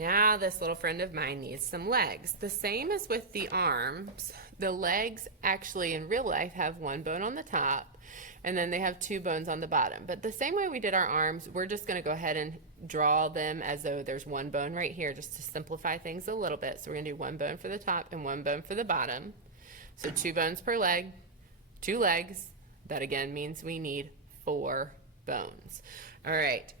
now this little friend of mine needs some legs. The same as with the arms. The legs actually in real life have one bone on the top and then they have two bones on the bottom. But the same way we did our arms, we're just going to go ahead and draw them as though there's one bone right here just to simplify things a little bit. So we're going to do one bone for the top and one bone for the bottom. So 2 bones per leg, 2 legs. That again means we need 4 bones. All right.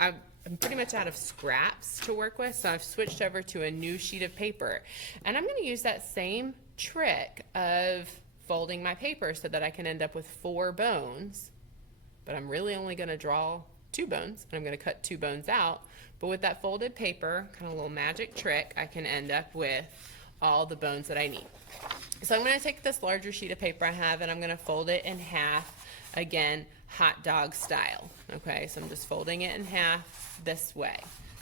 I'm pretty much out of scraps to work with, so I've switched over to a new sheet of paper. And I'm going to use that same trick of folding my paper so that I can end up with 4 bones. But I'm really only going to draw 2 bones, and I'm going to cut 2 bones out. But with that folded paper, kind of a little magic trick, I can end up with all the bones that I need. So I'm going to take this larger sheet of paper I have, and I'm going to fold it in half, again, hot dog style. Okay, so I'm just folding it in half this way.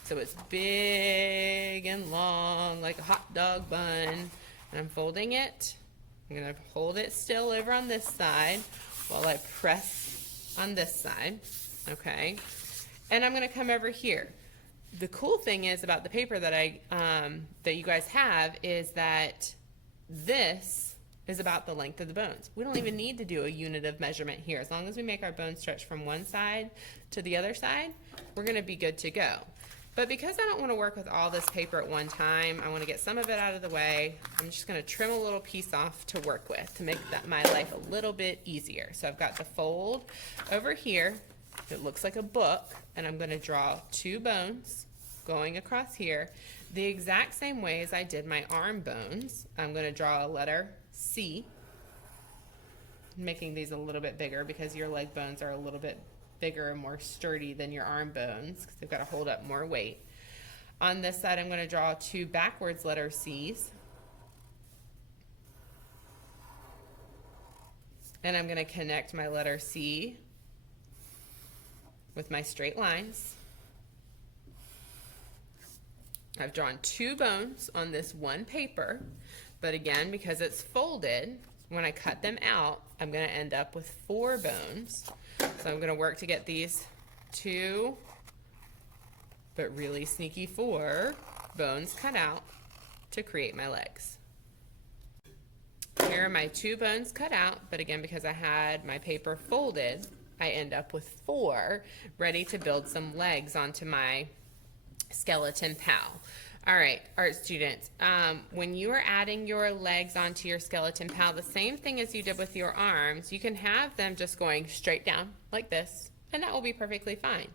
So it's big and long like a hot dog bun. And I'm folding it. I'm going to hold it still over on this side while I press on this side. Okay, and I'm going to come over here. The cool thing is about the paper that that you guys have is that this is about the length of the bones. We don't even need to do a unit of measurement here. As long as we make our bones stretch from one side to the other side, we're going to be good to go. But because I don't want to work with all this paper at one time, I want to get some of it out of the way. I'm just going to trim a little piece off to work with to make my life a little bit easier. So I've got the fold over here. It looks like a book, and I'm going to draw 2 bones going across here the exact same way as I did my arm bones. I'm going to draw a letter C, making these a little bit bigger because your leg bones are a little bit bigger and more sturdy than your arm bones because they've got to hold up more weight. On this side, I'm going to draw 2 backwards letter C's. And I'm going to connect my letter C with my straight lines. I've drawn 2 bones on this one paper, but again, because it's folded, when I cut them out, I'm going to end up with 4 bones. So I'm going to work to get these 2, but really sneaky 4 bones cut out to create my legs. Here are my 2 bones cut out, but again, because I had my paper folded, I end up with 4 ready to build some legs onto my Skele-Pal. All right, art students, when you are adding your legs onto your Skele-Pal, the same thing as you did with your arms, you can have them just going straight down like this, and that will be perfectly fine.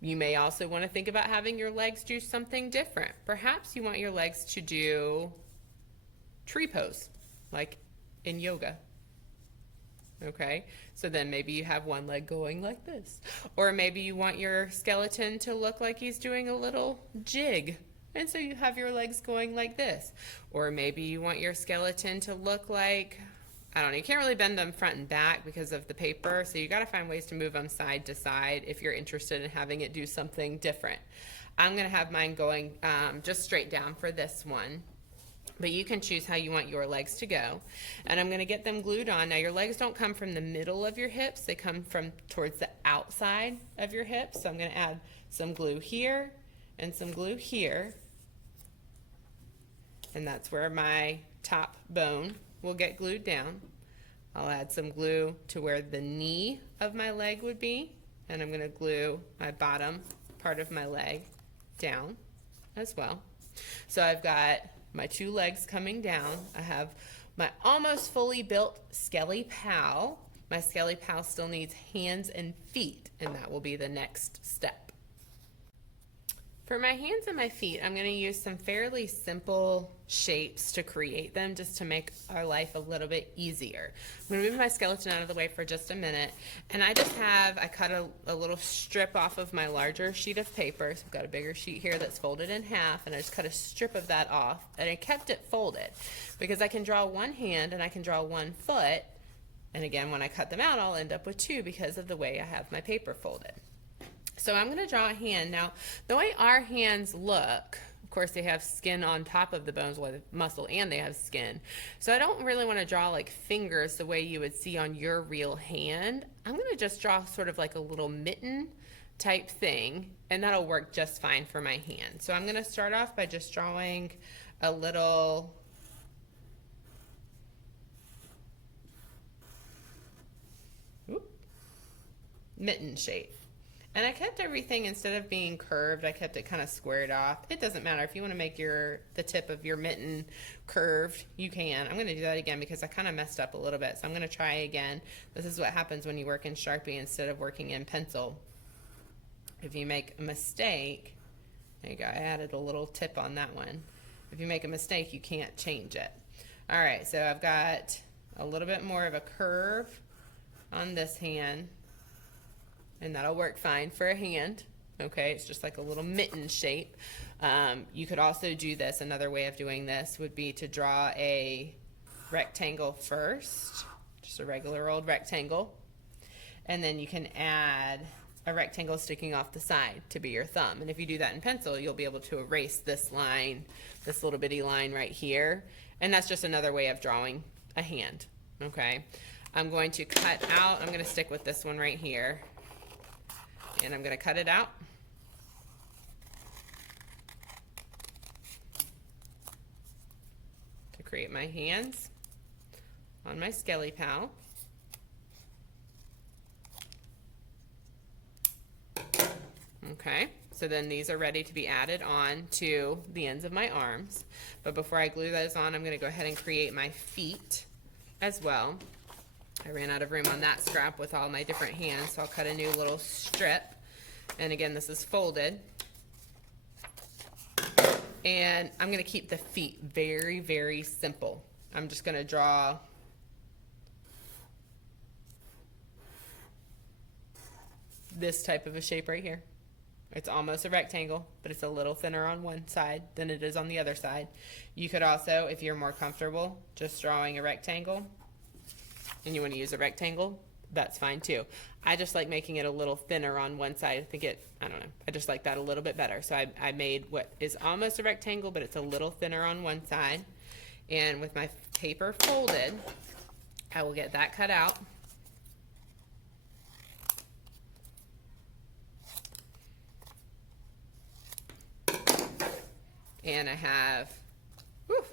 You may also want to think about having your legs do something different. Perhaps you want your legs to do tree pose, like in yoga. Okay, so then maybe you have one leg going like this. Or maybe you want your skeleton to look like he's doing a little jig, and so you have your legs going like this. Or maybe you want your skeleton to look like, I don't know, you can't really bend them front and back because of the paper, so you got to find ways to move them side to side if you're interested in having it do something different. I'm going to have mine going just straight down for this one. But you can choose how you want your legs to go. And I'm going to get them glued on. Now your legs don't come from the middle of your hips, they come from towards the outside of your hips. So I'm going to add some glue here and some glue here. And that's where my top bone will get glued down. I'll add some glue to where the knee of my leg would be. And I'm going to glue my bottom part of my leg down as well. So I've got my 2 legs coming down. I have my almost fully built Skele-Pal. My Skele-Pal still needs hands and feet, and that will be the next step. For my hands and my feet, I'm going to use some fairly simple shapes to create them just to make our life a little bit easier. I'm going to move my skeleton out of the way for just a minute, and I cut a little strip off of my larger sheet of paper. So I've got a bigger sheet here that's folded in half, and I just cut a strip of that off, and I kept it folded because I can draw one hand and I can draw one foot, and again, when I cut them out, I'll end up with 2 because of the way I have my paper folded. So I'm going to draw a hand. Now, the way our hands look, of course, they have skin on top of the bones, well, muscle, and they have skin. So I don't really want to draw like fingers the way you would see on your real hand. I'm going to just draw sort of like a little mitten type thing, and that'll work just fine for my hand. So I'm going to start off by just drawing a little mitten shape. And I kept everything, instead of being curved, I kept it kind of squared off. It doesn't matter if you want to make the tip of your mitten curved, you can. I'm going to do that again because I kind of messed up a little bit. So I'm going to try again. This is what happens when you work in Sharpie instead of working in pencil. If you make a mistake, there you go, I added a little tip on that one. If you make a mistake, you can't change it. All right, so I've got a little bit more of a curve on this hand, and that'll work fine for a hand. Okay, it's just like a little mitten shape. You could also do this, another way of doing this would be to draw a rectangle first, just a regular old rectangle, and then you can add a rectangle sticking off the side to be your thumb. And if you do that in pencil, you'll be able to erase this line, this little bitty line right here, and that's just another way of drawing a hand. Okay, I'm going to cut out, I'm going to stick with this one right here, and I'm going to cut it out. To create my hands on my Skele-Pal. Okay, so then these are ready to be added on to the ends of my arms. But before I glue those on, I'm going to go ahead and create my feet as well. I ran out of room on that scrap with all my different hands, so I'll cut a new little strip. And again, this is folded. And I'm going to keep the feet very, very simple. I'm just going to draw this type of a shape right here. It's almost a rectangle, but it's a little thinner on one side than it is on the other side. You could also, if you're more comfortable just drawing a rectangle and you want to use a rectangle, that's fine too. I just like making it a little thinner on one side. I don't know, I just like that a little bit better. So I made what is almost a rectangle, but it's a little thinner on one side. And with my paper folded, I will get that cut out. And I have, whew,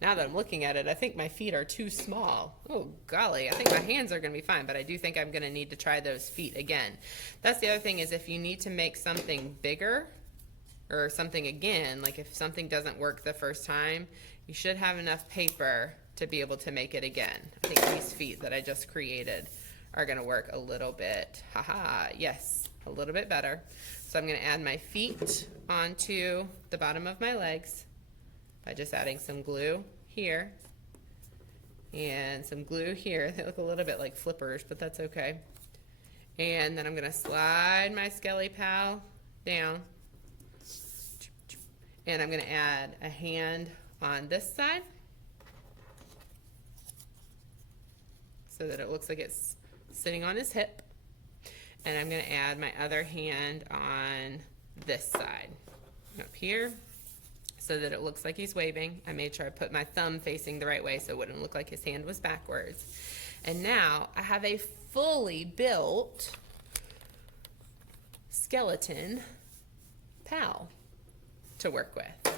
now that I'm looking at it, I think my feet are too small. Oh golly, I think my hands are going to be fine, but I do think I'm going to need to try those feet again. That's the other thing, is if you need to make something bigger or something again, like if something doesn't work the first time, you should have enough paper to be able to make it again. I think these feet that I just created are going to work a little bit, yes, a little bit better. So I'm going to add my feet onto the bottom of my legs by just adding some glue here and some glue here. They look a little bit like flippers, but that's okay. And then I'm going to slide my Skele-Pal down, and I'm going to add a hand on this side so that it looks like it's sitting on his hip. And I'm going to add my other hand on this side up here so that it looks like he's waving. I made sure I put my thumb facing the right way so it wouldn't look like his hand was backwards. And now I have a fully built skeleton pal to work with.